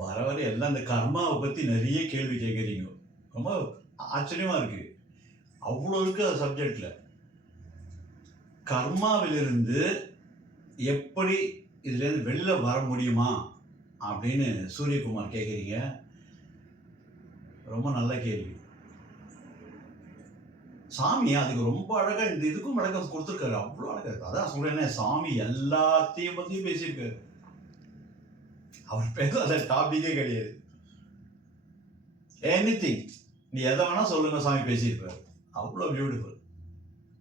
வர வர எல்லாம் இந்த கர்மாவை பற்றி நிறைய கேள்வி கேட்குறீங்க. ரொம்ப ஆச்சரியமாக இருக்குது. அவ்வளோ இருக்குது அது சப்ஜெக்டில். கர்மாவிலிருந்து எப்படி இதுலேருந்து வெளியில் வர முடியுமா அப்படின்னு சூரியகுமார் கேட்குறீங்க. ரொம்ப நல்ல கேள்வி. சாமி அதுக்கு ரொம்ப அழகாக இந்த இதுக்கும் விளக்கம் கொடுத்துருக்காரு. அவ்வளோ அழகாக. அதான் சொல்கிறேன்னே, சாமி எல்லாத்தையும் பற்றியும் பேசியிருக்காரு. அவர் பேசாத டாபிக்கே கிடையாது. எனிதிங் நீ எதை வேணா சொல்லுங்க, சாமி பேசியிருப்பார். அவ்வளோ பியூட்டிஃபுல்.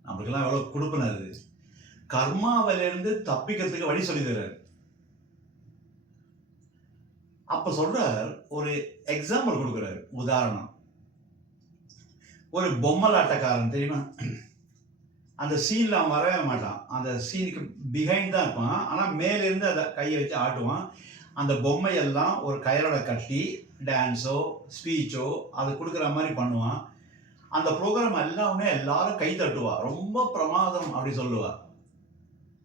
நம்மளுக்கெல்லாம் எவ்வளோ கொடுப்பினது. கர்மாவிலிருந்து தப்பிக்கிறதுக்கு வழி சொல்லி தர்றாரு. அப்ப சொல்றார், ஒரு எக்ஸாம்பிள் கொடுக்குறாரு. உதாரணம், ஒரு பொம்மலாட்டக்காரன் தெரியுமா? அந்த சீன்ல அவன் வரவே மாட்டான். அந்த சீனுக்கு பிஹைண்ட் தான் இருப்பான். ஆனால் மேலேருந்து அதை கையை வச்சு ஆட்டுவான். அந்த பொம்மையெல்லாம் ஒரு கயரோட கட்டி டான்ஸோ ஸ்பீச்சோ அது கொடுக்குற மாதிரி பண்ணுவான். அந்த ப்ரோக்ராம் எல்லாமே எல்லாரும் கை தட்டுவா, ரொம்ப பிரமாதம் அப்படி சொல்லுவா.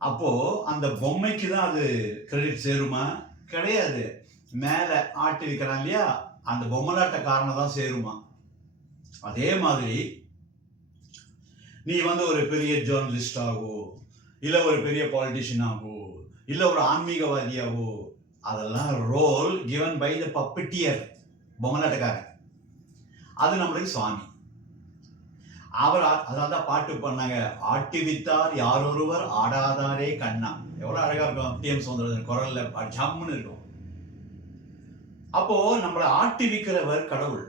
அப்போ அந்த பொம்மைக்கு தான் அது கிரெடிட் சேருமா? கிடையாது. மேலே ஆட்டி வைக்கிறான் இல்லையா, அந்த பொம்மலாட்டக்காரனை தான் சேருமா. அதே மாதிரி நீ ஒரு பெரிய ஜேர்னலிஸ்ட் ஆகோ, இல்லை ஒரு பெரிய பாலிட்டிஷியன் ஆகோ, இல்லை ஒரு ஆன்மீகவாதியாகோ, அதெல்லாம் ரோல் கிவன் பை த பப்பிட்டியர், பொம்மலாட்டக்காரன். அது நம்மளுக்கு சுவாமி. அவர் அதான் தான் பாட்டு பண்ணாங்க, ஆட்டி வித்தார் யாரொருவர் ஆடாதாரே கண்ணா. எவ்வளோ அழகா இருக்கும் டிஎம் சௌந்தரராஜன் குரல்ல, ஜம்முன்னு இருக்கும். அப்போ நம்மளை ஆட்டி விற்கிறவர் கடவுள்.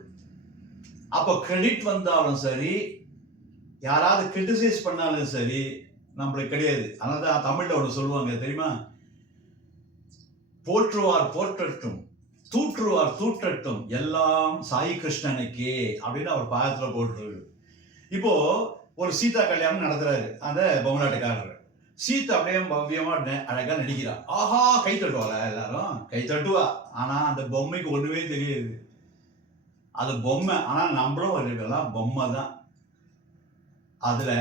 அப்போ கிரெடிட் வந்தாலும் சரி, யாராவது கிரிட்டிசைஸ் பண்ணாலும் சரி, நம்மளுக்கு கிடையாது. அதனால தான் தமிழ்ல ஒன்று சொல்லுவாங்க தெரியுமா, போற்றுவார் போற்றட்டும், தூற்றுவார் தூற்றட்டும், எல்லாம் சாய் கிருஷ்ணனுக்கே அப்படின்னு அவர் பாகத்துல போட்டுரு. இப்போ ஒரு சீதா கல்யாணம் நடத்துறாரு அந்த பொம்மலாட்டக்காரர். சீதா அப்படியே பவ்யமா அழகா நடிக்கிறா. ஆஹா, கை தட்டுவாள, எல்லாரும் கை தட்டுவா. ஆனா அந்த பொம்மைக்கு ஒண்ணுமே தெரியாது. அது பொம்மை. ஆனா நம்மளும் எல்லாம் பொம்மை தான். அதுல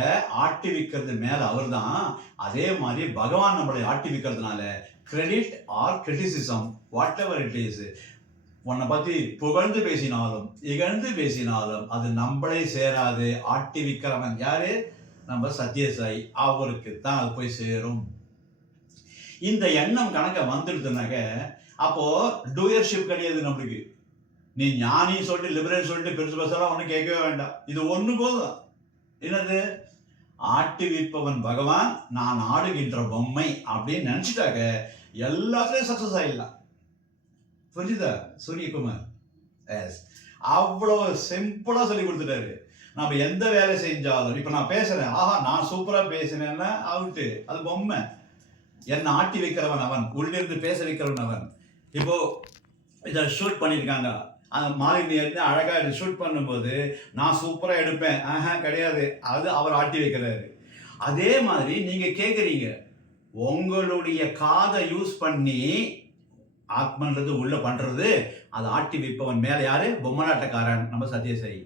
ஆட்டி விற்கிறது மேல அவர் தான். அதே மாதிரி பகவான் நம்மளை ஆட்டி விற்கிறதுனால credit or criticism whatever it is, உன்னை பத்தி புகழ்ந்து பேசினாலும் இகழ்ந்து பேசினாலும் அது நம்மளே சேராது. ஆட்டி விற்கிறவன் யாரு? நம்ம சத்யசாய். அவருக்கு தான் அது போய் சேரும். இந்த எண்ணம் கணக்க வந்துடுதுனாக்க அப்போ டூயர்ஷிப் கிடையாது நம்மளுக்கு. நீ ஞானி சொல்லிட்டு லிபரேட் சொல்லிட்டு பெருசு பெருசாலாம் ஒன்றும் கேட்கவே வேண்டாம். இது ஒன்று போதும். என்னது? ஆட்டி விற்பவன் பகவான், நான் ஆடுகின்ற பொம்மை அப்படின்னு நினைச்சிட்டாக்க எல்லாத்துலயும் சக்சஸ் ஆயிடலாம். புரிஞ்சுதா சூரியகுமார்? எஸ், அவ்வளோ சிம்பிளா சொல்லி கொடுத்துட்டாரு. நம்ம எந்த வேலை செஞ்சாலும், இப்ப நான் பேசுறேன், ஆஹா நான் சூப்பரா பேசினேன்னா அவுட்டு, அது பொம்மை. என்னை ஆட்டி வைக்கிறவன் அவன், உள்ளிருந்து பேச வைக்கிறவன் அவன். இப்போ இதை ஷூட் பண்ணியிருக்காங்க, அந்த மாலினி அழகா ஷூட் பண்ணும்போது நான் சூப்பரா எடுப்பேன், ஆஹா கிடையாது, அது அவர் ஆட்டி வைக்கிறாரு. அதே மாதிரி நீங்க கேட்குறீங்க, உங்களுடைய காதை யூஸ் பண்ணி ஆத்மன்றது உள்ள பண்றது, அது ஆட்டி வைப்பவன் மேல யாரு? பொம்மலாட்டக்காரன், நம்ம சத்யசாயி.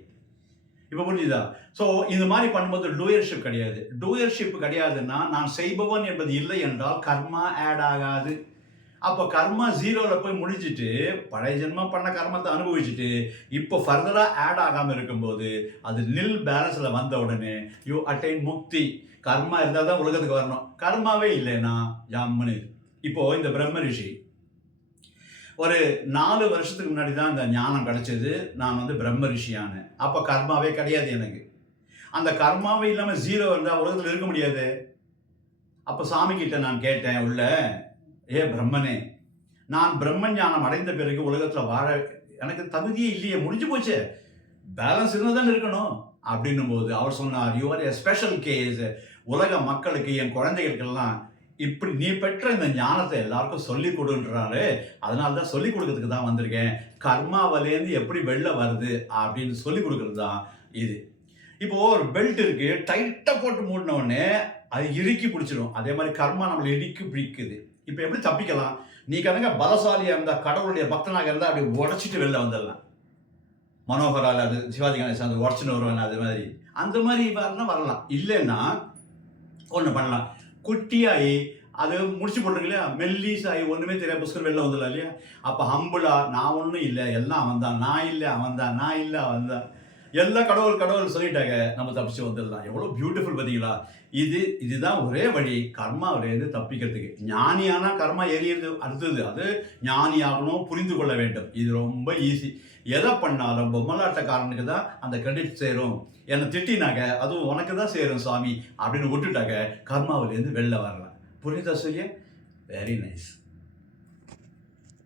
இப்ப புரிஞ்சுதா? ஸோ இந்த மாதிரி பண்ணும்போது டூயர்ஷிப் கிடையாது. டூயர்ஷிப் கிடையாதுன்னா நான் செய்பவன் என்பது இல்லை என்றால் கர்மா ஆட் ஆகாது. அப்போ கர்மா ஜீரோவில் போய் முடிச்சுட்டு பழைய ஜென்மம் பண்ண கர்மத்தை அனுபவிச்சுட்டு இப்போ ஃபர்தராக ஆட் ஆகாமல் இருக்கும்போது அது நில் பேலன்ஸில் வந்த உடனே யூ அட்டைன் முக்தி. கர்மா இருந்தால் தான் உலகத்துக்கு வரணும். கர்மாவே இல்லைன்னா ஜாமனு. இப்போ இந்த பிரம்ம ரிஷி ஒரு 4 வருஷத்துக்கு முன்னாடி தான் இந்த ஞானம் கிடைச்சது. நான் பிரம்ம ரிஷியான அப்போ கர்மாவே கிடையாது எனக்கு. அந்த கர்மாவே இல்லாமல் ஜீரோ இருந்தால் உலகத்தில் இருக்க முடியாது. அப்போ சாமி கிட்ட நான் கேட்டேன் உள்ள, ஏ பிரம்மனே, நான் பிரம்ம ஞானம் அடைந்த பிறகு உலகத்தில் வாழ எனக்கு தகுதியே இல்லையே, முடிஞ்சு போச்சு, பேலன்ஸ் இருந்தால் தான் இருக்கணும் அப்படின்னும் போது அவர் சொன்னார், you are a special case. உலக மக்களுக்கு, என் குழந்தைகளுக்கெல்லாம் இப்படி நீ பெற்ற இந்த ஞானத்தை எல்லாருக்கும் சொல்லி கொடுன்றாரு. அதனால தான் சொல்லி கொடுக்கறதுக்கு தான் வந்திருக்கேன். கர்மாவிலேருந்து எப்படி வெளில வருது அப்படின்னு சொல்லி கொடுக்கறது தான் இது. இப்போ ஒரு பெல்ட் இருக்கு, டைட்டா போட்டு மூடின உடனே அது இறுக்கி பிடிச்சிடும். அதே மாதிரி கர்மா நம்மளை இறுக்கி பிடிக்குது. இப்போ எப்படி தப்பிக்கலாம்? நீ கணங்க பலசாலியா இருந்தா, கடவுளுடைய பக்தனாக இருந்தா அப்படி உடச்சிட்டு வெளில வந்துடலாம். மனோகரால் அது சிவாஜி கணேசன் அது உடச்சுன்னு வருவாங்க. அது மாதிரி அந்த மாதிரி வரலாம். இல்லைன்னா ஒன்று பண்ணலாம், குட்டியாகி அது முடிச்சு போட்டிருக்கு இல்லையா, மெல்லிசாயி ஒன்றுமே தெரியாத புஸ்கர் வெளில வந்துடலாம் இல்லையா. அப்போ ஹம்புளா நான் ஒன்றும் இல்லை, எல்லாம் அவன் தான், நான் இல்லை அவன் தான், நான் இல்லை அவன் தான், எல்லாம் கடவுள் கடவுள் சொல்லிட்டாங்க, நம்ம தப்பிச்சு வந்துடலாம். எவ்வளோ பியூட்டிஃபுல் பார்த்தீங்களா. இதுதான் ஒரே வழி கர்மாவிலேருந்து தப்பிக்கிறதுக்கு. ஞானியானா கர்மா எரியறது அடுத்தது, அது ஞானி ஆகணும், புரிந்து கொள்ள வேண்டும். இது ரொம்ப ஈஸி. எதை பண்ணாலும் பொம்மலாட்டக்காரனுக்கு தான் அந்த கிரெடிட் சேரும். என்னை திட்டினாங்க அதுவும் உனக்கு தான் சேரும் சாமி அப்படின்னு விட்டுட்டாங்க, கர்மாவிலேருந்து வெளில வரலாம். புரியுதா சொல்லியா? Very nice.